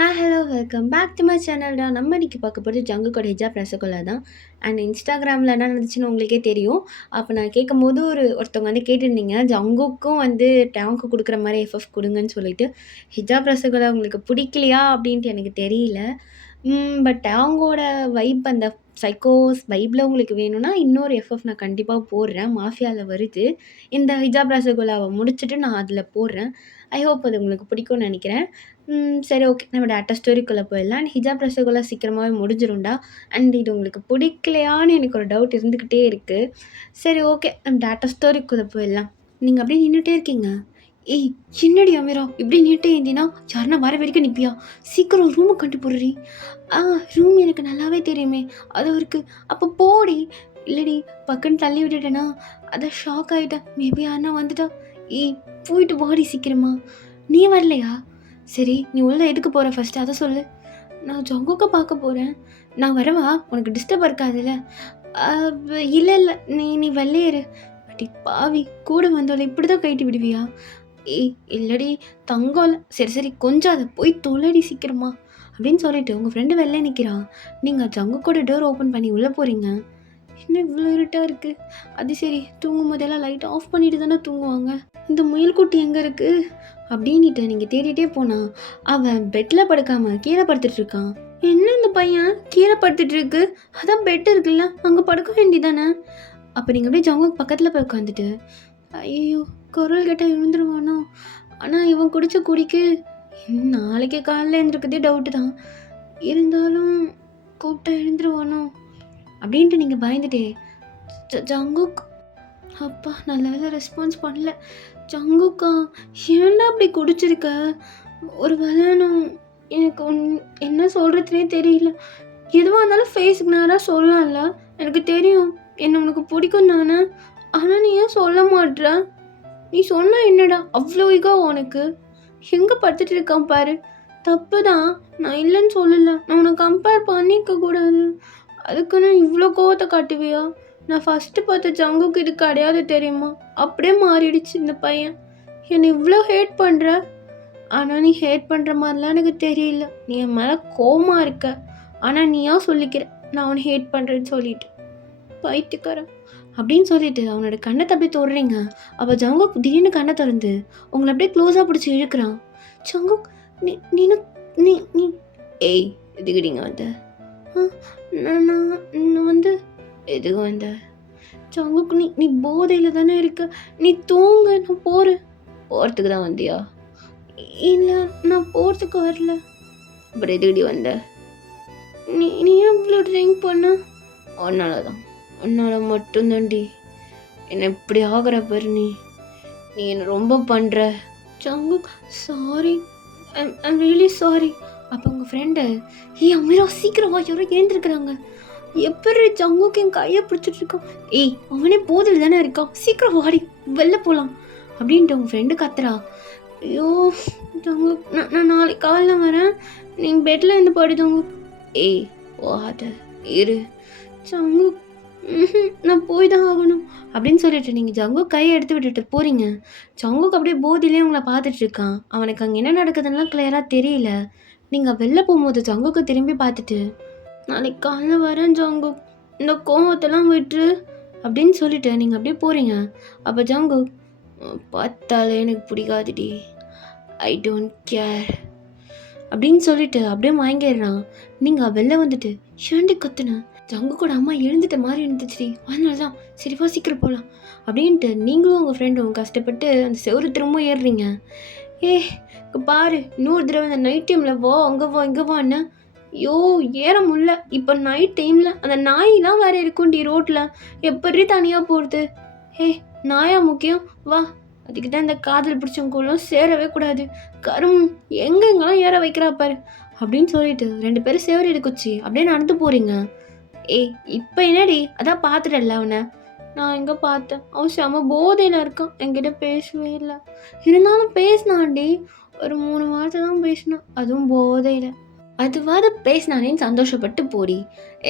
Hello welcome back to my channel தான். நம்ம இன்னைக்கு பார்க்க போகிறது ஜங்குக்கோட ஹிஜாப் ரசகுல்லா தான். அண்ட் இன்ஸ்டாகிராமில் என்ன நடந்துச்சுன்னு உங்களுக்கே தெரியும். அப்போ நான் கேட்கும்போது ஒருத்தவங்க வந்து கேட்டிருந்தீங்க, ஜங்குக்கும் வந்து டேங்க்கு கொடுக்குற மாதிரி எஃப்எஃப் கொடுங்கன்னு சொல்லிட்டு. ஹிஜாப் ரசகுல்லா உங்களுக்கு பிடிக்கலையா அப்படின்ட்டு எனக்கு தெரியல. பட் டேங்கோட வைப் அந்த சைக்கோஸ் வைப்பில் உங்களுக்கு வேணும்னா இன்னொரு எஃப்எஃப் நான் கண்டிப்பாக போடுறேன். மாஃபியாவில் வருது. இந்த ஹிஜாப் ரசகுல்லாவை முடிச்சுட்டு நான் அதில் போடுறேன். ஐ ஹோப் அது உங்களுக்கு பிடிக்கும்னு நினைக்கிறேன். சரி, ஓகே. நம்ம டேரக்ட்டா ஸ்டோரிக்குள்ள போயிடலாம். அண்ட் ஹிஜாப் ரசகுல்லா சீக்கிரமாவே முடிஞ்சிரும்டா. அண்ட் இது உங்களுக்கு பிடிக்கலையான்னு எனக்கு ஒரு டவுட் இருந்துக்கிட்டே இருக்கு. சரி, ஓகே. நம்ம டேரக்ட்டா ஸ்டோரிக்குள்ள போயிடலாம். நீங்க அப்படியே நின்னுட்டே இருக்கீங்க. "ஏய், என்னடி அமீரா இப்படி நின்னுட்டே இருந்தீன்னா, யாருன்னா வர வரைக்கும் நிப்பியா? சீக்கிரம் ரூம கண்டுபுடுறி." "ஆ, ரூம் எனக்கு நல்லாவே தெரியுமே. அதோ இருக்கு." "அப்ப போடி." "இல்லடி, பக்குன்னு தள்ளி விட்டுட்டேனா, அதான் ஷாக் ஆயிட்டேன். மேபி யாருன்னா வந்துட்டா." "ஏய், போயிட்டு வாடி சீக்கிரமா." "நீ வரலையா? சரி, நீ உள்ள எதுக்கு போற ஃபர்ஸ்ட்டு அத சொல்லு." "நான் ஜங்குக்க பார்க்க போறேன்." "நான் வரவா? உனக்கு டிஸ்டர்பா இருக்காதுல்ல?" "அ இல்ல, இல்ல. நீ நீ வெள்ளையே இரு." அடி பாவி! கூட வந்தவள இப்படிதான் கழட்டி விடுவியா? "ஏய், இல்லடி தங்கம்ல." "சரி, சரி, கொஞ்சாத. போய் தொலடி சீக்கிரமா." அப்படின்னு சொல்லிட்டு உங்க ஃப்ரெண்டு வெளில நிக்கிறான். நீங்க ஜங்குக்கோட டோர் ஓப்பன் பண்ணி உள்ள போறீங்க. என்ன இவ்வளோ இருட்டா இருக்கு? அது சரி, தூங்கும்போதெல்லாம் லைட் ஆஃப் பண்ணிட்டு தானே தூங்குவாங்க. இந்த முயல்குட்டி எங்க இருக்கு? அப்படின்னுட்டு நீங்க தேடிட்டே போனா, அவன் பெட்ல படுக்காம கீழே படுத்துட்டு இருக்கான். என்ன இந்த பையன் கீழே படுத்துட்டு இருக்கு? அதான் பெட் இருக்குல்ல, அங்க படுக்க வேண்டியதானே? அப்ப நீங்க அப்படியே ஜங்குக்கு பக்கத்துல போய் உட்காந்துட்டு, ஐயோ, குரல் கேட்டா எழுந்துருவானோ? ஆனா இவன் குடிச்ச குடிக்கு நாளைக்கு காலைல எழுந்திருக்கதே டவுட்டு தான். இருந்தாலும் கூப்பிட்டா எழுந்துருவானோ அப்படின்ட்டு நீங்க பயந்துட்டே, ஜங்குக். அப்பா, நல்ல வேளை ரெஸ்பான்ஸ் பண்ணல. ஜங்குக்கா, ஏன்டா அப்படி குடிச்சிருக்க? ஒரு வேளை எனக்கு என்ன சொல்கிறதுனே தெரியல. எதுவாக இருந்தாலும் ஃபேஸுக்கு நேராக சொல்லலாம்ல. எனக்கு தெரியும் என்ன உனக்கு பிடிக்கும் தானே. ஆனால் நீ ஏன் சொல்ல மாட்ற? நீ சொன்னால் என்னடா அவ்வளோ ஈகோ உனக்கு? எங்கே படுத்துட்டு இருக்கான் பாரு. தப்பு தான், நான் இல்லைன்னு சொல்லலை. நான் உன்னை கம்பேர் பண்ணிக்க கூடாது. அதுக்குன்னு இவ்வளோ கோவத்தை காட்டுவியா? நான் ஃபஸ்ட்டு பார்த்த ஜங்குக்கு இது கிடையாது தெரியுமா? அப்படியே மாறிடுச்சு இந்த பையன். என்னை இவ்வளோ ஹேட் பண்ணுற. ஆனால் நீ ஹேட் பண்ணுற மாதிரிலாம் எனக்கு தெரியல. நீ என் மேலே கோவமாக இருக்க. ஆனால் நீயா சொல்லிக்கிற நான் அவனை ஹேட் பண்ணுறேன்னு சொல்லிட்டு. பைத்தியக்காரன் அப்படின்னு சொல்லிட்டு அவனோட கண்ணத்தை அப்படியே தொடுறீங்க. அப்போ ஜங்குக் திடீர்னு கண்ணை திறந்து உங்களை அப்படியே க்ளோஸாக பிடிச்சி இழுக்கிறான். ஜங்குக், நீ நீ நீ நீ ஏய், எதுக்குடிங்க வந்த? நான் நான் வந்து எதுக்கு வந்த? ஜங்குக், நீ நீ போதையில் தானே இருக்க. நீ தூங்க, நான் போகிறேன். போகிறதுக்கு தான் வந்தியா? இல்லை, நான் போகிறதுக்கு வரல. அப்புறம் எதுக்கடி வந்த? நீ நீ ஏன் இவ்வளோ ட்ரிங்க் பண்ண? உன்னால தான், உன்னால் மட்டும்தான்டி என்னை இப்படி ஆகிற பாரு. நீ நீ என்னை ரொம்ப பண்ணுற. Jungkook, sorry, I'm really sorry. அப்போ உங்கள் ஃப்ரெண்டு, ஏய் அமீரா சீக்கிரம் வா, யாரோ எழுந்திருக்கிறாங்க. எப்படி ஜங்குக்கு என் கையை பிடிச்சிட்டு இருக்கான். ஏய், அவனே போதில் தானே இருக்கான், சீக்கிரம் வாடி, வெளில போகலாம் அப்படின்ட்டு உங்கள் ஃப்ரெண்டு கத்துறா. ஐயோ ஜங்குக், நான் நாளைக்கு காலைல வரேன். நீங்கள் பெட்டில் இருந்து படி ஜங்குக். ஏய், போகாத, இரு ஜங்குக். நான் போய் தான் ஆகணும் அப்படின்னு சொல்லிட்டு நீங்கள் ஜங்குக் கையை எடுத்து விட்டுட்டு போகிறீங்க. ஜங்குக் அப்படியே போதிலே உங்களை பார்த்துட்டு இருக்கான். அவனுக்கு அங்கே என்ன நடக்குதுன்னா கிளியராக தெரியல. நீங்கள் வெளில போகும்போது ஜங்குக்கு திரும்பி பார்த்துட்டு, நாளைக்கு காலைல வரேன் ஜங்குக், இந்த கோவத்தெல்லாம் விட்டுரு அப்படின்னு சொல்லிட்டு நீங்கள் அப்படியே போகிறீங்க. அப்போ ஜங்குக், பார்த்தாலே எனக்கு பிடிக்காதுடி, ஐ டோன்ட் கேர் அப்படின்னு சொல்லிட்டு அப்படியே மயங்கிடுறான். நீங்கள் வெளில வந்துட்டு ஷேண்டி கத்துன. ஜங்குக்கோட அம்மா எழுந்துட்ட மாதிரி இருந்துச்சு. அதனால தான் சரி வா சீக்கிரம் போகலாம் அப்படின்ட்டு நீங்களும் உங்கள் ஃப்ரெண்டும் கஷ்டப்பட்டு அந்த செவரு திரும்ப ஏறுறீங்க. பாரு, இன்னொரு தடவை இந்த நைட் டைமில் வா, அங்கே வா, இங்கே வான்னு. ஐயோ, ஏற முடியல. இப்போ நைட் டைமில் அந்த நாயெலாம் வேறு இருக்கும்டி ரோட்டில். எப்படி தனியாக போகிறது? நாயா முக்கியம்? வா. அதுக்கு தான் இந்த காதல் பிடிச்சவங்களும் சேரவே கூடாது. கரும் எங்கெங்கெல்லாம் ஏற வைக்கிறா பாரு அப்படின்னு சொல்லிட்டு 2 பேரும் சேவரி குச்சி அப்படியே நடந்து போகிறீங்க. இப்போ என்னடி, அதான் பார்த்துட்டல அவனை. நான் எங்கே பார்த்தேன்? அவன் செம போதையில் இருக்கான். என்கிட்ட பேசவே இல்லை. இருந்தாலும் பேசினான்டி. ஒரு 3 வார்த்தை தான் பேசினான், அதுவும் போதையில். அதுவாது பேசினானேன்னு சந்தோஷப்பட்டு போடி.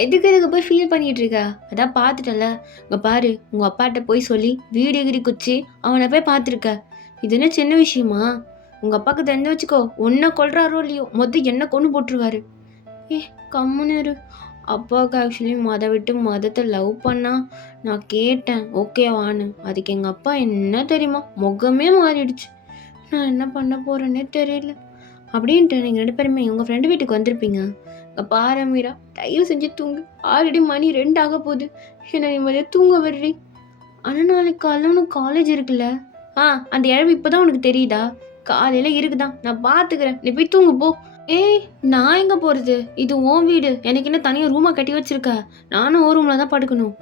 எதுக்கு போய் ஃபீல் பண்ணிகிட்டு இருக்க? அதான் பார்த்துட்டல. இங்கே பாரு, உங்கள் அப்பாட்ட போய் சொல்லி வீடு குச்சி அவனை போய் பார்த்துருக்க. இது என்ன சின்ன விஷயமா? உங்கள் அப்பாவுக்கு தெரிஞ்சு வச்சுக்கோ, உன்னை கொல்றாரோ இல்லையோ என்ன கொண்டு போட்டுருவாரு. ஏ கம்முன்னு இரு. அப்பாவுக்கு ஆக்சுவலி விட்டு மதத்தை லவ் பண்ணா நான் கேட்டேன் ஓகேவான்னு. அதுக்கு எங்கள் அப்பா என்ன தெரியுமா முகமே மாறிடுச்சு. நான் என்ன பண்ண போகிறேன்னே தெரியல அப்படின்ட்டு. நீங்கள் 2 பேருமே உங்கள் ஃப்ரெண்டு வீட்டுக்கு வந்திருப்பீங்க. பாரு மீரா, தயவு செஞ்சு தூங்கு. ஆல்ரெடி மணி 2 ஆக போகுது. என்னை நிம்மதியாக தூங்க விடுறி. ஆனால் நாளைக்கு காலைல உனக்கு காலேஜ் இருக்குல்ல. அந்த இழவு இப்போ தான் உனக்கு தெரியுதா? காலையில் இருக்குதான், நான் பார்த்துக்கிறேன். நீ போய் தூங்கு போ. ஏய், நான் எங்கே போகிறது? இது உன் வீடு. எனக்கு என்ன தனியாக ரூமாக கட்டி வச்சிருக்க? நானும் ஒரு ரூமில் தான் படுக்கணும்.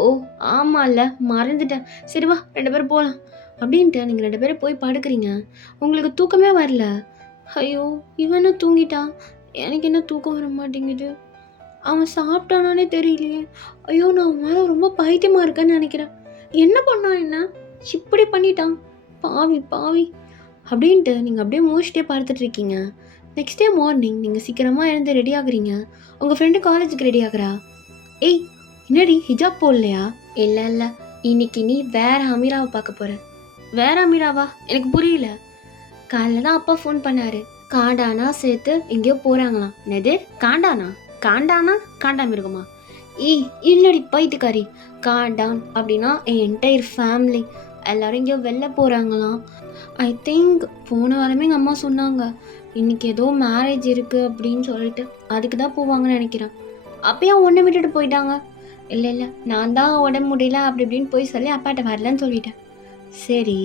ஓ ஆமாம்ல, மறந்துட்டேன். சரி வா 2 பேரும் போகலாம் அப்படின்ட்டு நீங்கள் 2 பேரும் போய் படுக்கிறீங்க. உங்களுக்கு தூக்கமே வரல. ஐயோ இவனும் தூங்கிட்டான். எனக்கு என்ன தூக்கம் வர மாட்டேங்குது. அவன் சாப்பிட்டானே தெரியலையே. ஐயோ நான் அவன் மேலே ரொம்ப பைத்தியமாக இருக்கேன்னு நினைக்கிறேன். என்ன பண்ணான், என்ன இப்படி பண்ணிட்டான், பாவி பாவி அப்படின்ட்டு நீங்கள் அப்படியே மூச்சிட்டே பார்த்துட்டு இருக்கீங்க. நெக்ஸ்ட் டே மார்னிங் நீங்கள் சீக்கிரமாக எழுந்து ரெடி ஆகுறீங்க. உங்கள் ஃப்ரெண்டு காலேஜுக்கு ரெடி ஆகுறா. ஏய் என்னடி ஹிஜாப் போடலையா? இல்லை இல்லை, இன்னைக்கு நீ வேற அமீராவை பார்க்க போகிற. வேற அமீராவா? எனக்கு புரியல. காலைல தான் அப்பா ஃபோன் பண்ணாரு. காண்டானா சேர்த்து எங்கேயோ போகிறாங்களாம். என்னது காண்டானா? காண்டானா காண்டா மிருகமா? இல்லடி பைத்துக்காரி. காண்டான் அப்படின்னா என் என்டையர் ஃபேமிலி எல்லோரும் எங்கேயோ வெளில போகிறாங்களாம். ஐ திங்க் போன வாரமே எங்கள் அம்மா சொன்னாங்க இன்றைக்கி ஏதோ மேரேஜ் இருக்குது அப்படின்னு சொல்லிட்டு அதுக்கு தான் போவாங்கன்னு நினைக்கிறேன். அப்பயே ஒன்றை விட்டுட்டு போயிட்டாங்க. இல்லை இல்லை, நான் தான் உடம்பு முடியல அப்படி இப்படின்னு போய் சொல்லி அப்பாட்ட வரலன்னு சொல்லிட்டேன். சரி,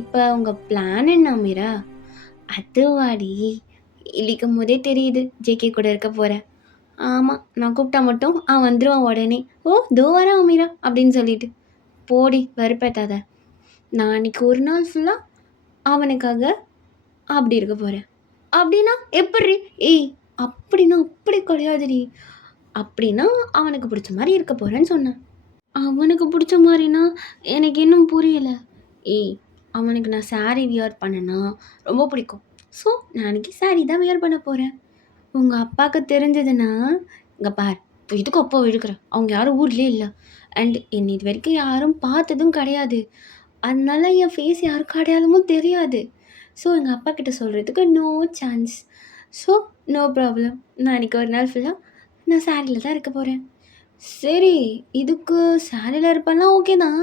இப்போ உங்கள் பிளான் என்ன மீரா? அதுவாடி, இழிக்கும் போதே தெரியுது ஜேகே கூட இருக்க போகிறேன். ஆமாம், நான் கூப்பிட்டா மட்டும் அவன் வந்துடுவான் உடனே. ஓ தோ வரேன் அமீரா அப்படின்னு சொல்லிட்டு. போடி வெறுப்பேத்தாத. நான் அன்றைக்கி ஒரு நாள் ஃபுல்லாக அவனுக்காக அப்படி இருக்க போகிறேன். அப்படின்னா எப்படி? அப்படின்னா அப்படி கிடையாதுடி. அப்படின்னா அவனுக்கு பிடிச்ச மாதிரி இருக்க போகிறேன்னு சொன்னேன். அவனுக்கு பிடிச்ச மாதிரினா எனக்கு இன்னும் புரியலை. அவனுக்கு நான் saree வியர் பண்ணேன்னா ரொம்ப பிடிக்கும். ஸோ நான் அன்றைக்கி saree தான் வியர் பண்ண போகிறேன். உங்கள் அப்பாவுக்கு தெரிஞ்சதுன்னா இங்கே பார், இப்போ இதுக்கு அப்பா இருக்கிறேன். அவங்க யாரும் ஊர்லேயே இல்லை. அண்ட் என்னை இது வரைக்கும் யாரும் பார்த்ததும் கிடையாது. அதனால என் ஃபேஸ் யாருக்கு அடையாளமும் தெரியாது. ஸோ எங்கள் அப்பா கிட்ட சொல்கிறதுக்கு no chance. So no problem. நான் அன்றைக்கி ஒரு நாள் ஃபுல்லாக நான் சாரியில் தான் இருக்க போகிறேன். சரி, இதுக்கு சாரியில் இருப்பேன்னா ஓகே தான்.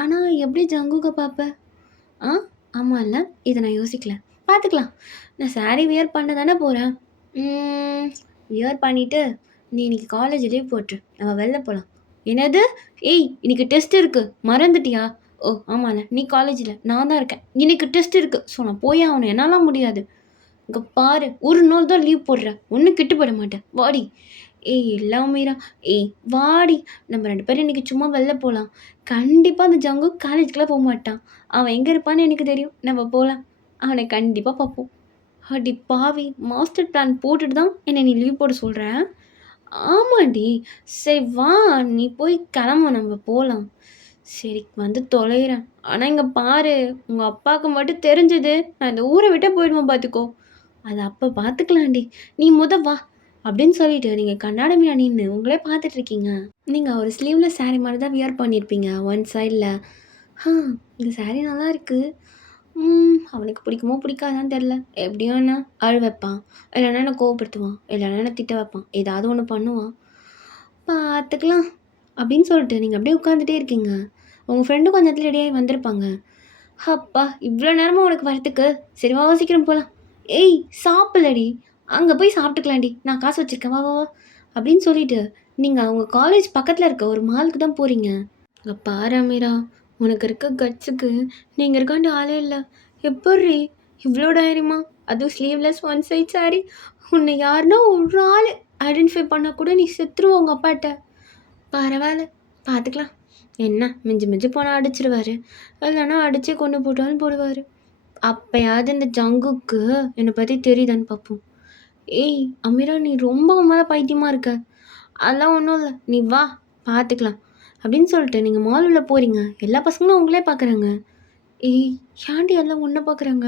ஆனால் எப்படி ஜங்குக்க பார்ப்பேன்? ஆமாம் இல்லை, இதை நான் யோசிக்கல. பார்த்துக்கலாம். நான் saree வியர் பண்ண தானே போகிறேன். வியர் பண்ணிவிட்டு நீ இன்றைக்கி காலேஜ் லீவ் போட்டுரு, நம்ம வெளில போகலாம். என்னது? இன்றைக்கி டெஸ்ட் இருக்குது மறந்துட்டியா? ஓ ஆமாம்ல, நீ காலேஜில், நான் தான் இருக்கேன். இன்றைக்கி டெஸ்ட் இருக்குது. ஸோ நான் போயே ஆகணும், என்னால் முடியாது. இங்கே பாரு, ஒரு நாள் தான் லீவ் போடுறேன், ஒன்றும் கிட்டு போட மாட்டேன். வாடி. இல்லை மீரா. வாடி, நம்ம 2 பேரும் இன்றைக்கி சும்மா வெளில போகலாம். கண்டிப்பாக அந்த ஜங்கு காலேஜுக்குலாம் போக மாட்டான். அவன் எங்கே இருப்பான்னு எனக்கு தெரியும். நம்ம போகலாம், அவனை கண்டிப்பாக பார்ப்போம். அடி பாவி, மாஸ்டர் பிளான் போட்டுட்டு தான் என்னை நீ லீவ் போட சொல்கிற? ஆமாண்டி. சரி வா, நீ போய் கிளம்பு, நம்ம போகலாம். சரி வந்து தொலைகிறேன். ஆனால் இங்கே பாரு, உங்கள் அப்பாவுக்கு மட்டும் தெரிஞ்சது நான் இந்த ஊரை விட்டே போயிடுவேன் பார்த்துக்கோ. அது அப்போ பார்த்துக்கலாண்டி, நீ வா அப்படின்னு சொல்லிட்டு நீங்கள் கண்ணாடி முன்னாடி நின்று உங்களே பார்த்துட்ருக்கீங்க. நீங்கள் ஒரு ஸ்லீவ்லெஸ் saree மாதிரி தான் வியர் பண்ணியிருப்பீங்க ஒன் சைடில். இந்த saree நல்லா இருக்குது. அவனுக்கு பிடிக்குமோ பிடிக்காதான்னு தெரில. எப்படியோ என்ன அழ வைப்பான், இல்லைன்னா என்ன கோவப்படுத்துவான், இல்லைன்னா என்ன திட்ட வைப்பான், ஏதாவது ஒன்று பண்ணுவான். பார்த்துக்கலாம் அப்படின்னு சொல்லிட்டு நீங்கள் அப்படியே உட்காந்துட்டே இருக்கீங்க. உங்கள் ஃப்ரெண்டு கொஞ்சம் நேரத்தில் ரெடியாகி வந்திருப்பாங்க. அப்பா இவ்வளோ நேரமாக உனக்கு வரத்துக்கு? சரி வா சீக்கிரம் போகலாம். சாப்பிடலடி, அங்கே போய் சாப்பிட்டுக்கலாண்டி, நான் காசு வச்சுருக்கேன், வா வா வா அப்படின்னு சொல்லிட்டு நீங்கள் அவங்க காலேஜ் பக்கத்தில் இருக்க ஒரு மாலுக்கு தான் போகிறீங்க. அங்கே பாரு அமீரா, உனக்கு இருக்க கட்ஸுக்கு நீங்கள் இருக்காண்டு ஆளே இல்லை. எப்படி இவ்வளோ தைரியமா? அதுவும் ஸ்லீவ்லெஸ் ஒன் சைட் saree. உன்னை யாருன்னா ஒரு ஆள் ஐடென்டிஃபை பண்ணால் கூட நீ செத்துருவோம் உங்கள் அப்பாட்ட. பரவாயில்ல, பார்த்துக்கலாம். என்ன மிஞ்சி மிஞ்சி போனால் அடிச்சிடுவார், இல்லைன்னா அடித்தே கொண்டு போட்டாலும் போடுவார். அப்போயாவது இந்த ஜங்குக்கு என்னை பற்றி தெரியுதான்னு பார்ப்போம். அமீரா, நீ ரொம்ப மேலே பைத்தியமாக இருக்க. அதெல்லாம் ஒன்றும் இல்லை, நீ வா பார்த்துக்கலாம் அப்படின்னு சொல்லிட்டு நீங்கள் மால் உள்ள போகிறீங்க. எல்லா பசங்களும் உங்களே பார்க்குறாங்க. ஏன்டி எல்லாம் ஒன்றை பார்க்குறாங்க?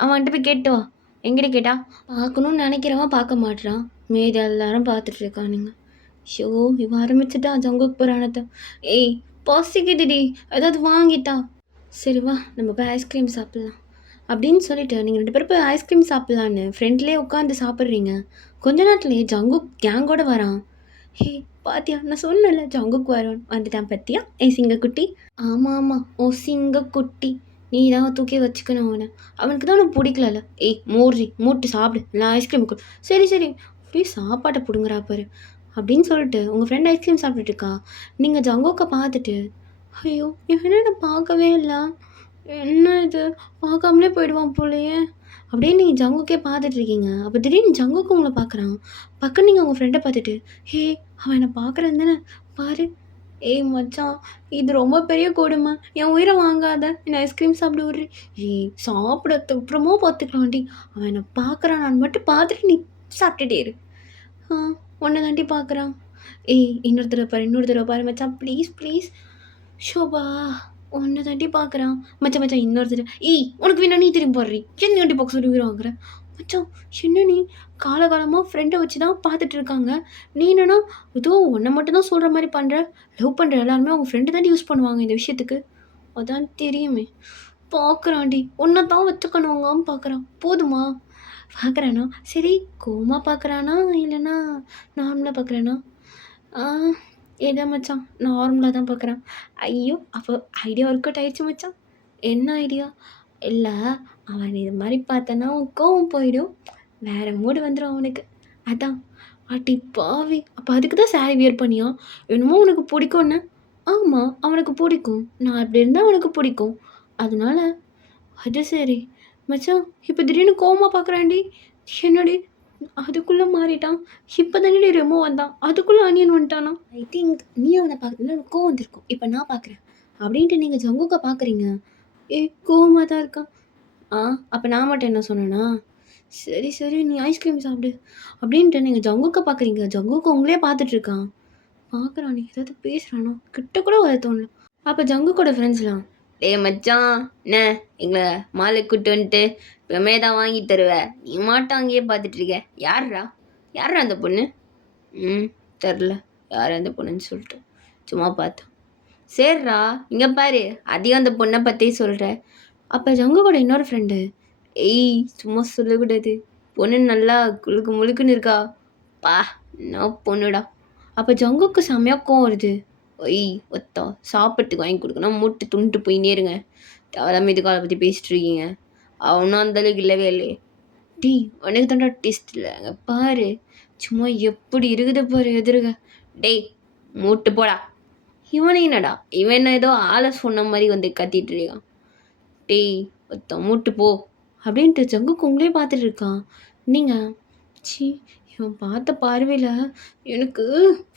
அவன் வந்துட்டு போய் கேட்டு வா. எங்கிட்ட கேட்டா? பார்க்கணுன்னு நினைக்கிறவன் பார்க்க மாட்டுறான், மீதி எல்லாரும் பார்த்துட்டு இருக்கானுங்க. ஷோ, இவ ஆரம்பிச்சுட்டா ஜங்குக்கு புராணத்தை. பசிக்குதுடி, ஏதாவது வாங்கிட்டா. சரி வா, நம்ம போய் ஐஸ்கிரீம் சாப்பிட்லாம் அப்படின்னு சொல்லிட்டு நீங்கள் 2 பேரும் போய் ஐஸ்கிரீம் சாப்பிட்லான்னு ஃப்ரெண்ட்லேயே உட்காந்து சாப்பிட்றீங்க. கொஞ்ச நேரத்துலேயே ஜங்குக் கேங்கோட வரான். ஹே பாத்தியா நான் சொன்னேன்ல ஜங்குக் வரான் வந்துட்டான் பத்தியா ஏய் சிங்கக்குட்டி. ஆமாம் ஆமாம் ஓ சிங்கக்குட்டி நீ தான் தூக்கி வச்சுக்கணும் அவனை. அவனுக்கு தான் உனக்கு பிடிக்கல. ஏய் மூட்டு சாப்பிடு நான் ஐஸ்கிரீம் கொடு. சரி சரி அப்படியே சாப்பாட்டை பிடுங்குறா பாரு அப்படின்னு சொல்லிட்டு உங்கள் ஃப்ரெண்ட் ஐஸ்கிரீம் சாப்பிட்டுட்டு இருக்கா. நீங்கள் ஜங்கோக்கை பார்த்துட்டு ஐயோ இவனை நான் பார்க்கவே இல்லை, என்ன இது பார்க்காமலே போயிடுவான் போலையே அப்படியே நீங்கள் ஜங்குக்கே பார்த்துட்டு இருக்கீங்க. அப்போ திடீர்னு ஜங்குக்கு உங்களை பார்க்குறான். பக்கம் நீங்கள் உங்கள் ஃப்ரெண்டை பார்த்துட்டு ஹே அவன் என்னை பார்க்குறேன் தானே பாரு. ஏய் மச்சான் இது ரொம்ப பெரிய கொடுமை, என் உயிரை வாங்காத என்னை ஐஸ்கிரீம் சாப்பிட விட்றி. ஏய் சாப்பிடத்து அப்புறமா பார்த்துக்கலாம்டி, அவன் என்னை பார்க்குறான் நான் மட்டும் பார்த்துட்டு நீ சாப்பிட்டுட்டே இரு. உன்னை தாண்டி பார்க்குறான். ஏய் இன்னொரு தடவை பாரு மச்சான் ப்ளீஸ் ப்ளீஸ். ஷோபா உன்னை தாண்டி பார்க்குறான் மச்சான் இன்னொரு தடவை. ஏய் உனக்கு வேணா நீ திரும்பி போடுறி என்ன தாண்டி பார்க்க சொல்லி உயிரை வாங்குறேன் மச்சான். என்ன நீ காலகாலமாக ஃப்ரெண்டை வச்சு தான் பார்த்துட்டு இருக்காங்க, நீ என்னன்னா ஏதோ உன்னை மட்டும் தான் சொல்கிற மாதிரி பண்ணுற. லவ் பண்ணுற எல்லாருமே அவங்க ஃப்ரெண்டு தாண்டி யூஸ் பண்ணுவாங்க இந்த விஷயத்துக்கு, அதான் தெரியுமே. பார்க்குறான்டி உன்னை தான் வச்சுக்கணுவாங்கன்னு பார்க்குறான். போதுமா பார்க்குறானா? சரி கோமா பார்க்குறானா இல்லைன்னா நார்மலாக பார்க்குறானா? ஏதா மச்சான் நார்மலாக தான் பார்க்குறான். ஐயோ அப்போ ஐடியா ஒர்க் அவுட் ஆயிடுச்சு மச்சான். என்ன ஐடியா? இல்லை அவன் இது மாதிரி பார்த்தனா அவன் கோவம் போயிடும், வேறு மூடு வந்துடும் அவனுக்கு. அதான் அட்டி பாவி அப்போ அதுக்கு தான் சாரி வியர் பண்ணியா? என்னமோ உனக்கு பிடிக்கும்னு. ஆமாம் அவனுக்கு பிடிக்கும், நான் அப்படி இருந்தால் அவனுக்கு பிடிக்கும் அதனால. அது சரி மச்சான் இப்போ திடீர்னு கோவமாக பார்க்குறான்டி. என்னடி அதுக்குள்ளே மாறிட்டான்? இப்போ தானே ரெமோ வந்தான் அதுக்குள்ளே அனியன் வந்துட்டானா? ஐ திங்க் நீ அவனை பார்க்கறதுல எனக்கு கோவம் வந்திருக்கும், இப்போ நான் பார்க்குறேன் அப்படின்ட்டு நீங்கள் ஜங்குக்கை பார்க்குறீங்க. கோவமாக தான் இருக்கான். அப்போ நான் மட்டும் என்ன சொன்னேன்னா சரி சரி நீ ஐஸ்கிரீம் சாப்பிடு அப்படின்ட்டு நீங்கள் ஜங்குக்கை பார்க்குறீங்க. ஜங்குக்கு உங்களே பார்த்துட்ருக்கான். பார்க்குறான் நீ ஏதாவது பேசுகிறானோ கிட்ட கூட வர தோணல. அப்போ ஜங்குக்கோட ஃப்ரெண்ட்ஸ்லாம் டே மச்சான் என்ன எங்களை மாலை கூட்டு வந்துட்டு இப்போமே தான் வாங்கி தருவேன், நீ மாட்டம் அங்கேயே பார்த்துட்ருக்க. யார்ரா அந்த பொண்ணு? தெரில யார் அந்த பொண்ணுன்னு சொல்லிட்டு சும்மா பார்த்தோம். சரிடா இங்கே பாரு அதையும் அந்த பொண்ணை பற்றியே சொல்கிற. அப்போ ஜங்குக்கோட இன்னொரு ஃப்ரெண்டு ஏய் சும்மா சொல்லக்கூடாது, பொண்ணு நல்லா குழுக்கு முழுக்குன்னு இருக்கா பா என்ன பொண்ணுடா. அப்போ ஜங்குக்கு செம்மையாக கோவம் வருது. ஒய் ஒத்தா சாப்பிட்றதுக்கு வாங்கி கொடுக்கணும் மூட்டு துண்டுட்டு போயின்னே இருங்க, தேவையில்லாமல் இதுக்கு அதை பற்றி பேசிட்டு இருக்கீங்க. அவனும் அந்தளவுக்கு இல்லவே இல்லையே. டீ உனக்கு தாண்டா டேஸ்ட் இல்லை அங்கே பாரு சும்மா எப்படி இருக்குது பாரு எதிருங்க. டேய் மூட்டு போடா. இவனே என்னடா இவன் என்ன ஏதோ ஆளை சொன்ன மாதிரி வந்து கத்திட்டு இருக்கான். டேய் ஒத்த மூட்டு போ அப்படின்ட்டு ஜங்குக்கு உங்களே பார்த்துட்டு இருக்கான். நீங்கள் சி இவன் பார்த்த பார்வையில் எனக்கு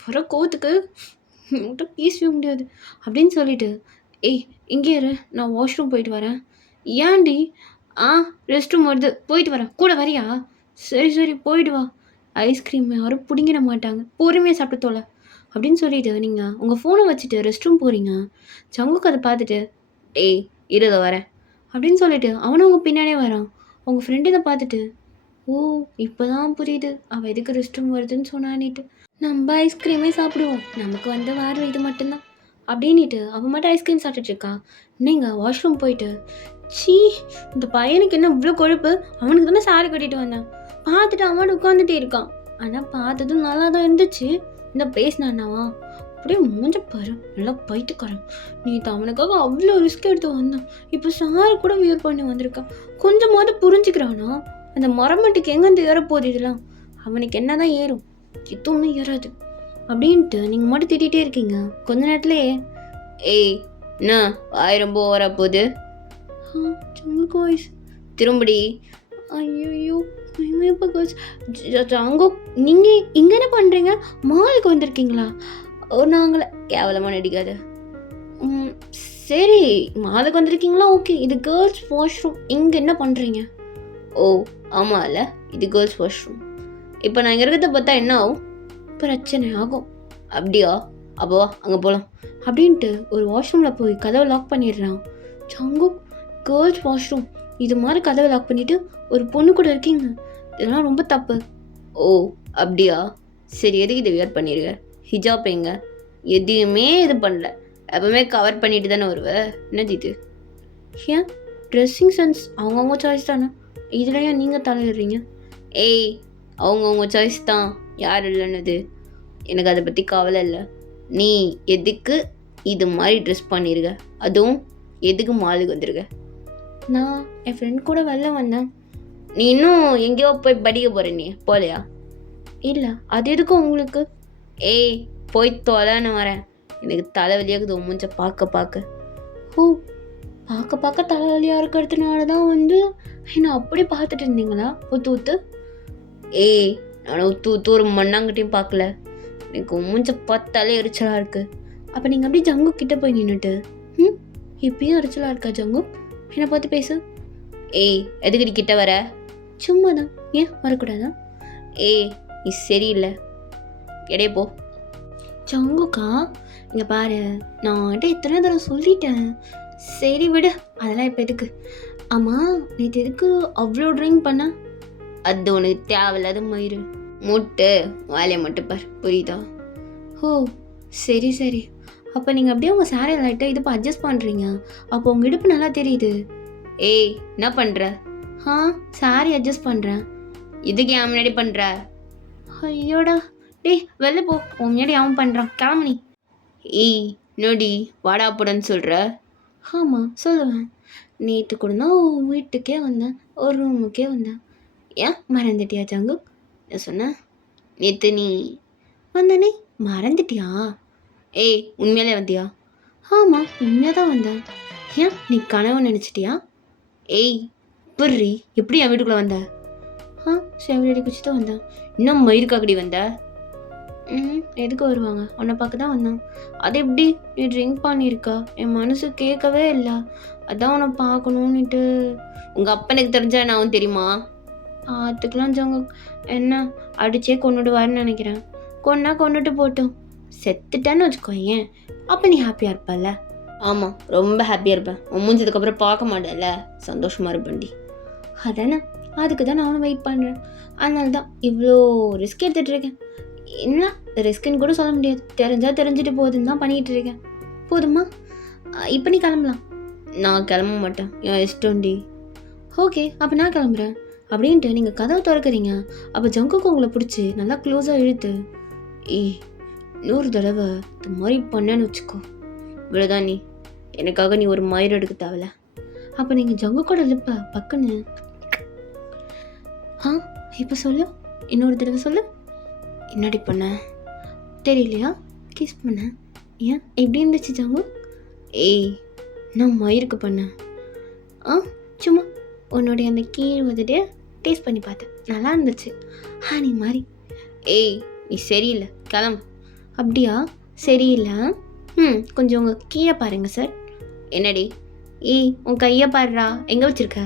வர கோவத்துக்கு உன்கிட்ட பேசவே முடியாது அப்படின்னு சொல்லிட்டு ஏய் இங்கே இரு நான் வாஷ்ரூம் போயிட்டு வரேன். ஏன்டி? ரெஸ்ட் ரூம் வருது போயிட்டு வரேன், கூட வரியா? சரி சரி போயிட்டு வா, ஐஸ்கிரீம் யாரும் பிடிங்கிட மாட்டாங்க பொறுமையாக சாப்பிட்டு தோலை அப்படின்னு சொல்லிட்டு நீங்கள் உங்கள் ஃபோனை வச்சுட்டு ரெஸ்ட் ரூம் போகிறீங்க. ஜங்குக்கு அதை பார்த்துட்டு டேய் இருத வரேன் அப்படின்னு சொல்லிட்டு அவனும் உங்கள் பின்னாடியே வரான். உங்கள் ஃப்ரெண்டு இதை பார்த்துட்டு ஓ இப்போ தான் புரியுது அவள் எதுக்கு ரெஸ்ட் ரூம் வருதுன்னு சொன்னான்னுட்டு. நம்ம ஐஸ்கிரீமே சாப்பிடுவோம், நமக்கு வந்து வேறு இது மட்டும்தான் அப்படின்ட்டு அவன் மட்டும் ஐஸ்கிரீம் சாப்பிட்டுட்ருக்கா. நீங்கள் வாஷ்ரூம் போயிட்டு சீ இந்த பையனுக்கு என்ன இவ்வளோ கொழுப்பு, அவனுக்கு தானே சாரி கட்டிட்டு வந்தான் பார்த்துட்டு அவன் உட்காந்துட்டே இருக்கான். ஆனால் பார்த்ததும் நல்லா தான் இருந்துச்சு. இந்த பேசினான்னாவா அப்படியே மூஞ்ச பாரு நல்லா பைத்துக்காரன். நேற்று அவனுக்காக அவ்வளோ ரிஸ்க் எடுத்து வந்தான், இப்போ சாரி கூட வியர் பண்ணி வந்திருக்கான். கொஞ்சமாவது புரிஞ்சுக்கிறானா? அந்த மரமட்டுக்கு எங்கேருந்து ஏறப்போகுது இதெல்லாம், அவனுக்கு என்ன தான் ஏறும் எதுவுமே ஏறாது அப்படின்ட்டு நீங்கள் மட்டும் திட்டிகிட்டே இருக்கீங்க. கொஞ்ச நேரத்துலேயே ஏய் என்ன வாய் ரொம்ப வரப்போகுது ஜங்குக்கு வாய்ஸ் திரும்படி. ஐயோ ஜங்கோ நீங்கள் இங்கே என்ன பண்ணுறீங்க? மாலுக்கு வந்திருக்கீங்களா? நாங்களே கேவலமாக நடிக்காத. சரி மாலுக்கு வந்திருக்கீங்களா ஓகே, இது கேர்ள்ஸ் வாஷ்ரூம், இங்கே என்ன பண்ணுறீங்க? ஓ ஆமாம் இல்லை இது கேர்ள்ஸ் வாஷ்ரூம், இப்போ நான் இங்கே இருக்கிறத பார்த்தா என்ன ஆகும்? பிரச்சனை ஆகும். அப்படியா? அப்போ அங்கே போகலாம் அப்படின்ட்டு ஒரு வாஷ்ரூமில் போய் கதவை லாக் பண்ணிடுறான். ஜங்கு கேர்ள்ஸ் வாஷ்ரூம் இது மாதிரி கதவை லாக் பண்ணிவிட்டு ஒரு பொண்ணு கூட இருக்கீங்க, இதெல்லாம் ரொம்ப தப்பு. ஓ அப்படியா சரி எதுக்கு இதை வியர் பண்ணிடுங்க? ஹிஜாப் எங்க? எதையுமே இது பண்ணல, எப்பவுமே கவர் பண்ணிட்டு தானே வருவேன். என்னது இது? ஏன் ட்ரெஸ்ஸிங் சென்ஸ் அவங்கவுங்க சாய்ஸ் தானே, இதில் ஏன் நீங்கள் தலையிடுறீங்க? ஏய், அவங்கவுங்க சாய்ஸ் தான், யார் இல்லைன்னுது எனக்கு அதை பற்றி கவலை இல்லை. நீ எதுக்கு இது மாதிரி ட்ரெஸ் பண்ணியிருக்க, அதுவும் எதுக்கு மாலுக்கு வந்திருக்க? நான் என் ஃப்ரெண்ட் கூட வெளில வந்தேன். நீ இன்னும் எங்கேயோ போய் படிக்க போகிற, நீ போகலையா? இல்லை, அது எதுக்கும் உங்களுக்கு? ஏய், போய் தொலைன்னு வரேன், எனக்கு தலைவலியாகுது மூஞ்ச பார்க்க பார்க்க. ஓ, பார்க்க பார்க்க தலைவலியாக இருக்கிறதுனால தான் வந்து என்னை அப்படி பார்த்துட்டு இருந்தீங்களா ஊத்து ஊத்து? ஏய், நான் ஊத்து ஊத்து ஒரு மண்ணாங்கட்டியும் பார்க்கல, எனக்கு மூஞ்ச பார்த்தாலே எரிச்சலாக இருக்குது. அப்போ நீங்கள் அப்படியே ஜங்கு கிட்டே போய் நின்றுட்டு, இப்பயும் எரிச்சலாக இருக்கா ஜங்கு, என்னை பார்த்து பேசு. ஏய், எதுக்கு நீ கிட்ட வர? சும்மா தான், ஏன் வரக்கூடாதா? ஏய், நீ சரியில்லை, எடே போ. ஜங்குக்கா, இங்கே பாரு, நான் எத்தனை தடவை சொல்லிட்டேன். சரி விடு, அதெல்லாம் இப்போ எதுக்கு? ஆமாம், நேற்று எதுக்கு அவ்வளோ ட்ரிங்க் பண்ண? அது உனக்கு தேவையில்லாத மயிறு, முட்டு வேலையை மட்டும் பார், புரியுதா? ஓ சரி சரி, அப்போ நீங்கள் அப்படியே உங்கள் சாரீ லைட்டாக இது அட்ஜஸ்ட் பண்ணுறீங்க, அப்போ உங்கள் இடுப்பு நல்லா தெரியுது. ஏய், என்ன பண்ணுற? சாரி அட்ஜஸ்ட் பண்ணுறேன். இதுக்கு என் முன்னாடி பண்ணுற? ஐயோடா, டேய் வெளில போ, உன் முன்னாடி அவன் பண்ணுறான், கிளம்பு நீ. ஏய் நோடி, வாடா போடன்னு சொல்கிற? ஆமாம் சொல்லுவேன், நேற்று கூட தான் உன் வீட்டுக்கே வந்தேன், ஒரு ரூமுக்கே வந்தேன். ஏன் மறந்துட்டியா ஜங்கு? நான் சொன்னேன் நேற்று நீ வந்தனே, மறந்துட்டியா? ஏய், உண்மையிலே வந்தியா? ஆமாம், உண்மையாக தான் வந்தேன். ஏன் நீ கனவு நினச்சிட்டியா? ஏய் புர்ரி, எப்படி என் வீட்டுக்குள்ளே வந்த? செவரடி குச்சி தான் வந்தேன். இன்னும் மயிருக்காக்கடி வந்த? எதுக்கு வருவாங்க, உன்னை பார்க்க தான் வந்தேன். அது எப்படி நீ ட்ரிங்க் பண்ணியிருக்கா, என் மனசு கேட்கவே இல்லை, அதான் உன்னை பார்க்கணுன்னுட்டு. உங்கள் அப்பனுக்கு தெரிஞ்சா நான் தெரியுமா? பார்த்துக்கலாம் ஜங்க, என்ன அடிச்சே கொண்டுடுவாருன்னு நினைக்கிறேன். கொண்டுட்டு போட்டோம், செத்துட்டேன்னு வச்சுக்கோ, ஏன் அப்போ நீ ஹாப்பியாக இருப்பல்ல? ஆமாம், ரொம்ப ஹாப்பியாக இருப்பேன், உன் மூஞ்சதுக்கப்புறம் பார்க்க மாட்டேன்ல, சந்தோஷமாக இருப்பேன்டி. அதானே, அதுக்கு தான் நானும் வெயிட் பண்ணுறேன், அதனால தான் இவ்வளோ ரிஸ்க் எடுத்துகிட்டு இருக்கேன். என்ன ரிஸ்க்குன்னு கூட சொல்ல முடியாது, தெரிஞ்சால் தெரிஞ்சுட்டு போகுதுன்னு தான் பண்ணிகிட்டு இருக்கேன். போதுமா? இப்போ நீ கிளம்பலாம். நான் கிளம்ப மாட்டேன், என் இஷ்டம்டி. ஓகே, அப்போ நான் கிளம்புறேன் அப்படின்ட்டு நீங்கள் கதவை திறக்கிறீங்க. அப்போ ஜங்குக்கு உங்களை பிடிச்சி நல்லா க்ளோஸாக இழுத்து, ஏய் 100 தடவை இந்த மாதிரி பண்ணேன்னு வச்சுக்கோ, இவ்வளோதான், நீ எனக்காக நீ ஒரு மயிர் எடுக்க தேவையில்ல. அப்போ நீங்கள் ஜங்கு கூட இல்லைப்ப பக்குன்னு. இப்போ சொல்லு, இன்னொரு தடவை சொல்லு. என்னடி பண்ண தெரியலையா? கிஸ் பண்ண. ஏன் எப்படி இருந்துச்சு ஜங்கு? ஏய், நான் மயிருக்கு பண்ணேன். சும்மா உன்னுடைய அந்த கீழ் வந்துட்டு டேஸ்ட் பண்ணி பார்த்தேன், நல்லா இருந்துச்சு, நீ மாதிரி. ஏய், நீ சரியில்லை, கிளம்பு. அப்படியா? சரியில்லை. கொஞ்சம் உங்கள் கீழே பாருங்க சார். என்னடி? ஏய், உன் கையை பாடுறா, எங்கே வச்சுருக்க?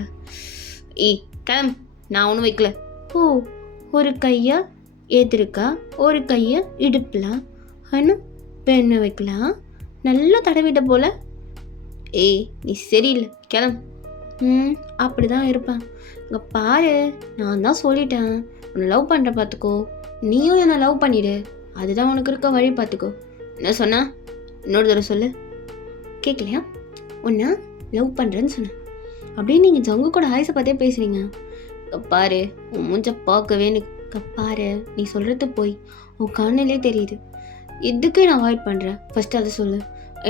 ஏய் கிளம்பு, நான் ஒன்றும் வைக்கல. ஓ, ஒரு கையை ஏற்றிருக்கா, ஒரு கையை இடுப்பில், இன்னும் பெண்ணை வைக்கலாம், நல்லா தடவிட்ட போல. ஏய், நீ சரியில்லை, கிளம்பு. அப்படி தான் இருப்பேன். இங்கே பாரு, நான் தான் சொல்லிட்டேன், உன்னை லவ் பண்ணுற பார்த்துக்கோ, நீயும் என்னை லவ் பண்ணிடு, அதுதான் உனக்கு இருக்க வழி, பார்த்துக்கோ. என்ன சொன்னா? இன்னொரு தடவை சொல்லு. கேட்கலையா? உன்னை லவ் பண்ணுறேன்னு சொன்னேன். அப்படியே நீங்கள் ஜங்கு கூட ஆயுசை பார்த்தே பேசுகிறீங்க. பாரு, உன் மூஞ்ச பார்க்கவே எனக்கு பாரு, நீ சொல்கிறது போய் உன் கண்ணிலே தெரியுது. எதுக்கு நான் அவாய்ட் பண்ணுறேன்? ஃபஸ்ட்டு அதை சொல்லு.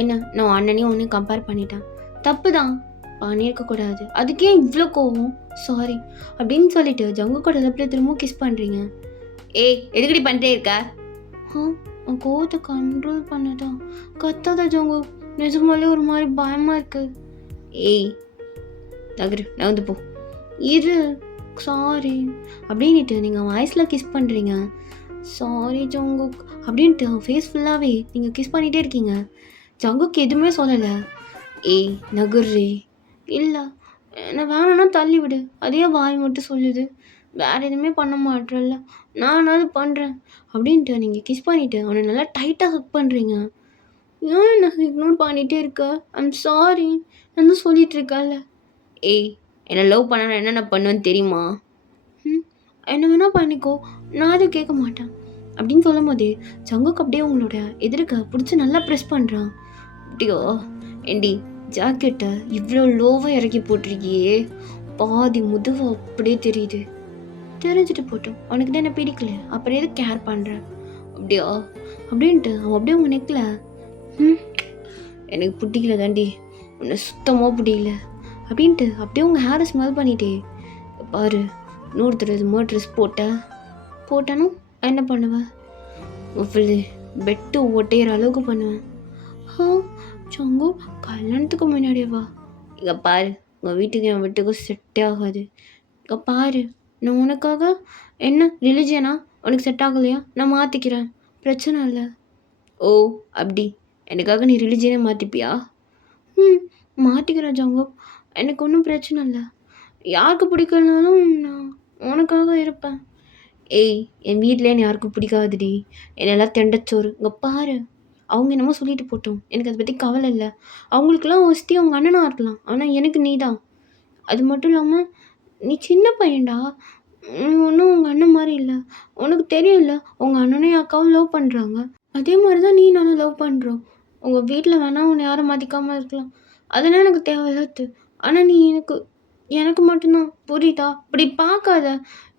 என்ன, நான் அண்ணனையும் ஒன்றையும் கம்பேர் பண்ணிட்டேன், தப்பு தான், பண்ணியிருக்கக்கூடாது, அதுக்கே இவ்வளோ கோவம், சாரி அப்படின்னு சொல்லிட்டு ஜங்கு கூட லப்பில் திரும்பவும் கிஸ் பண்ணுறீங்க. ஏய், எதுக்கடி பண்ணிட்டே இருக்க? உன் கோவத்தை கண்ட்ரோல் பண்ணதான். கத்தாத ஜங்கு, நிஜமாலே ஒரு மாதிரி பயமாக இருக்கு. ஏய் தகுரு, நகர்ந்து போ. இரு, சாரி அப்படின்ட்டு நீங்கள் வாய்ஸில் கிஸ் பண்ணுறீங்க. சாரி ஜங்குக் அப்படின்ட்டு ஃபேஸ் ஃபுல்லாகவே நீங்கள் கிஸ் பண்ணிகிட்டே இருக்கீங்க. ஜங்குக்கு எதுவுமே சொல்லலை. ஏய் நகுர்ரி, இல்லை என்ன வேணும்னா தள்ளி விடு, அதே வாய் மட்டும் சொல்லுது, வேறு எதுவுமே பண்ண மாட்டேறல, நானாவது பண்ணுறேன் அப்படின்ட்டு நீங்கள் கிஸ் பண்ணிவிட்டு அவனை நல்லா டைட்டாக ஹக் பண்ணுறீங்க. ஏன் என்ன இக்னோர் பண்ணிகிட்டே இருக்க? ஐம் சாரி நான் தான் சொல்லிகிட்டு இருக்கேன்ல. ஏய், என்னை லவ் பண்ண நான் என்னென்ன பண்ணுவேன்னு தெரியுமா? என்ன வேணால் பண்ணிக்கோ, நான் அதை கேட்க மாட்டேன் அப்படின்னு சொல்லும் போதே ஜங்குக்கு அப்படியே உங்களோட எதிர்க்க பிடிச்சி நல்லா ப்ரெஸ் பண்ணுறான். அப்படியோ ஏண்டி, ஜாக்கெட்டை இவ்வளோ லோவாக இறக்கி போட்டிருக்கியே, பாதி முதுகு அப்படியே தெரியுது. தெரிஞ்சுட்டு போட்டோம், உனக்கு தான் என்ன பிடிக்கல, அப்புறம் எதுக்கு கேர் பண்ணுற? அப்படியா அப்படின்ட்டு அவன் அப்படியே உங்கள் நெக்கில், எனக்கு பிடிக்கல தாண்டி, உன்னை சுத்தமாக பிடிக்கல அப்படின்ட்டு அப்படியே உங்கள் ஹேரை ஸ்மெல் பண்ணிட்டே பாரு. இன்னொருத்தர் இது மாதிரி ட்ரெஸ் போட்டானும் என்ன பண்ணுவேன்? ஃபுல்லு பெட்டு ஒட்டையிற அளவுக்கு பண்ணுவேன். சங்கோ, கல்யாணத்துக்கு முன்னாடியே வா. இங்கே பாரு, உங்கள் வீட்டுக்கு என் வீட்டுக்கும் செட்டே ஆகாது. இங்கே பாரு, நான் உனக்காக என்ன ரிலிஜியனா உனக்கு செட் ஆகலையா? நான் மாற்றிக்கிறேன், பிரச்சனை இல்லை. ஓ அப்படி, எனக்காக நீ ரிலிஜியனே மாற்றிப்பியா? மாற்றிக்கிறேன் ஜாங்கோ, எனக்கு ஒன்றும் பிரச்சனை இல்லை. யாருக்கு பிடிக்கலனாலும் நான் உனக்காக இருப்பேன். ஏய், என் வீட்டில் என்ன யாருக்கும் பிடிக்காதுடி, என்னெல்லாம் தெண்டச்சோறு. இங்கே பாரு, அவங்க என்னமோ சொல்லிட்டு போட்டோம், எனக்கு அதை பற்றி கவலை இல்லை. அவங்களுக்கெல்லாம் ஒஸ்தி அவங்க அண்ணனாக இருக்கலாம், ஆனால் எனக்கு நீ தான். அது மட்டும் இல்லாமல் நீ சின்ன பையன்டா, ஒன்றும் உங்கள் அண்ணன் மாதிரி இல்லை. உனக்கு தெரியல, உங்கள் அண்ணனையும் அக்காவும் லவ் பண்ணுறாங்க, அதே மாதிரி தான் நீ நானும் லவ் பண்ணுறோம். உங்கள் வீட்டில் வேணால் உன்னை யாரும் மதிக்காமல் இருக்கலாம், அதெல்லாம் எனக்கு தேவையில்லாது. ஆனால் நீ எனக்கு மட்டும்தான், புரியுதா? இப்படி பார்க்காத,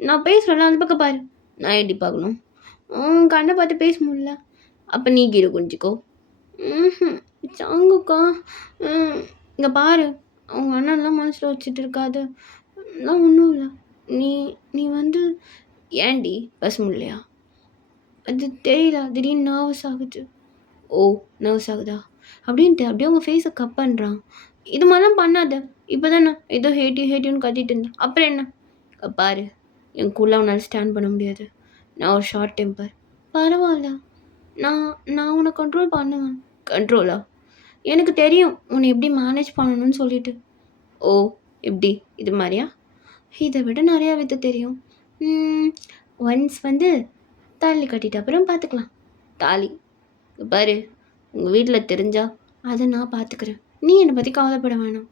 நான் பேசுகிறேன்ல அந்த பக்கம் பாரு. நான் எப்படி பார்க்கணும்? உன் கண்ணை பார்த்து பேச முடியல, அப்போ நீ கீழே குஞ்சிக்கோ. சாங்குக்கா, இங்கே பாரு, அவங்க அண்ணன்லாம் மனசில் வச்சுட்டு இருக்காது, நான் ஒன்றும் இல்லை. நீ வந்து ஏண்டி பேச முடியலையா? அது தெரியல, திடீர்னு நர்வஸ் ஆகுது. ஓ, நர்வஸ் ஆகுதா அப்படின்ட்டு அப்படியே உங்கள் ஃபேஸை கப் பண்ணுறான். இது மாதிரிலாம் பண்ணாத. இப்போ தானே ஏதோ ஹேட்டியூன்னு கத்திட்டு இருந்தேன், அப்புறம் என்ன? பாரு, என் கூட உன்னால் ஸ்டாண்ட் பண்ண முடியாது, நான் ஒரு ஷார்ட் டெம்பர். பரவாயில்ல, நான் உன்னை கண்ட்ரோல் பண்ணுவேன். கண்ட்ரோலா? எனக்கு தெரியும் உன்னை எப்படி மேனேஜ் பண்ணணும்னு சொல்லிட்டு. ஓ எப்படி, இது மாதிரியா? இதை விட நிறையா வித்து தெரியும். ஒன்ஸ் வந்து தாலி கட்டிட்டு அப்புறம் பார்த்துக்கலாம். தாலி பாரு, உங்கள் வீட்டில் தெரிஞ்சா அதை நான் பார்த்துக்கிறேன், நீ என்னை பற்றி கவலைப்பட வேணாம்,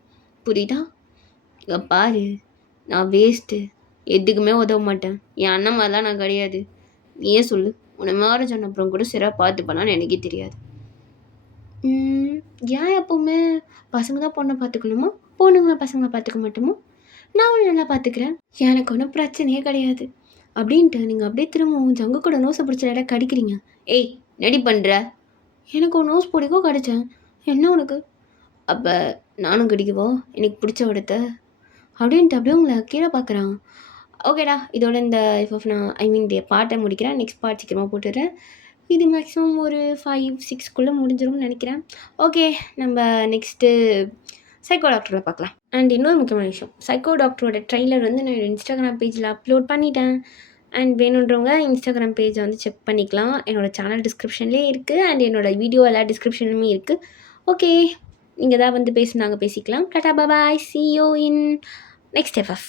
புரியுதா? இங்கே பாரு, நான் வேஸ்ட்டு, எதுக்குமே உதவ மாட்டேன், என் அண்ணன் மாதிரிலாம் நான் கிடையாது. நீயே சொல்லு, உன்னை மேரேஜ் ஆன அப்புறம் கூட சிறப்பாக பார்த்துப்பேனான்னு எனக்கே தெரியாது. ஏன் எப்போவுமே பசங்க தான் பொண்ணை பார்த்துக்கணுமோ, பொண்ணுங்களாம் பசங்களை பார்த்துக்க மாட்டோமோ? நான் உன்னை நல்லா பார்த்துக்கிறேன், எனக்கு ஒன்றும் பிரச்சனையே கிடையாது அப்படின்ட்டு நீங்கள் அப்படியே திரும்பவும் ஜங்கு கூட நோஸை பிடிச்ச இடம் கடிக்கிறீங்க. ஏய், நடி பண்ணுற? எனக்கு ஒரு நோஸ் பிடிக்கும், கடித்தேன், என்ன உனக்கு? அப்போ நானும் கடிக்குவோ எனக்கு பிடிச்ச இடத்த அப்படின்ட்டு அப்படியே உங்களை கீழே பார்க்குறான். ஓகேடா, இதோட இந்த இந்த பாட்டை முடிக்கிறேன். நெக்ஸ்ட் பார்ட் சீக்கிரமாக போட்டுடுறேன். இது மேக்ஸிமம் ஒரு 5-6 முடிஞ்சிரும்னு நினைக்கிறேன். ஓகே, நம்ம நெக்ஸ்ட்டு சைக்கோ டாக்டரில் பார்க்கலாம். அண்ட் இன்னொரு முக்கியமான விஷயம், சைக்கோ டாக்டரோட ட்ரெய்லர் வந்து நான் இன்ஸ்டாகிராம் பேஜில் அப்லோட் பண்ணிட்டேன். அண்ட் வேணுன்றவங்க இன்ஸ்டாகிராம் பேஜை வந்து செக் பண்ணிக்கலாம். என்னோடய சேனல் டிஸ்கிரிப்ஷன்லேயே இருக்குது, அண்ட் என்னோடய வீடியோ எல்லா டிஸ்கிரிப்ஷன்லையுமே இருக்குது. ஓகே, நீங்கள் தான் வந்து பேசுனாங்க, பேசிக்கலாம். டாடா பாய், see you in next FF.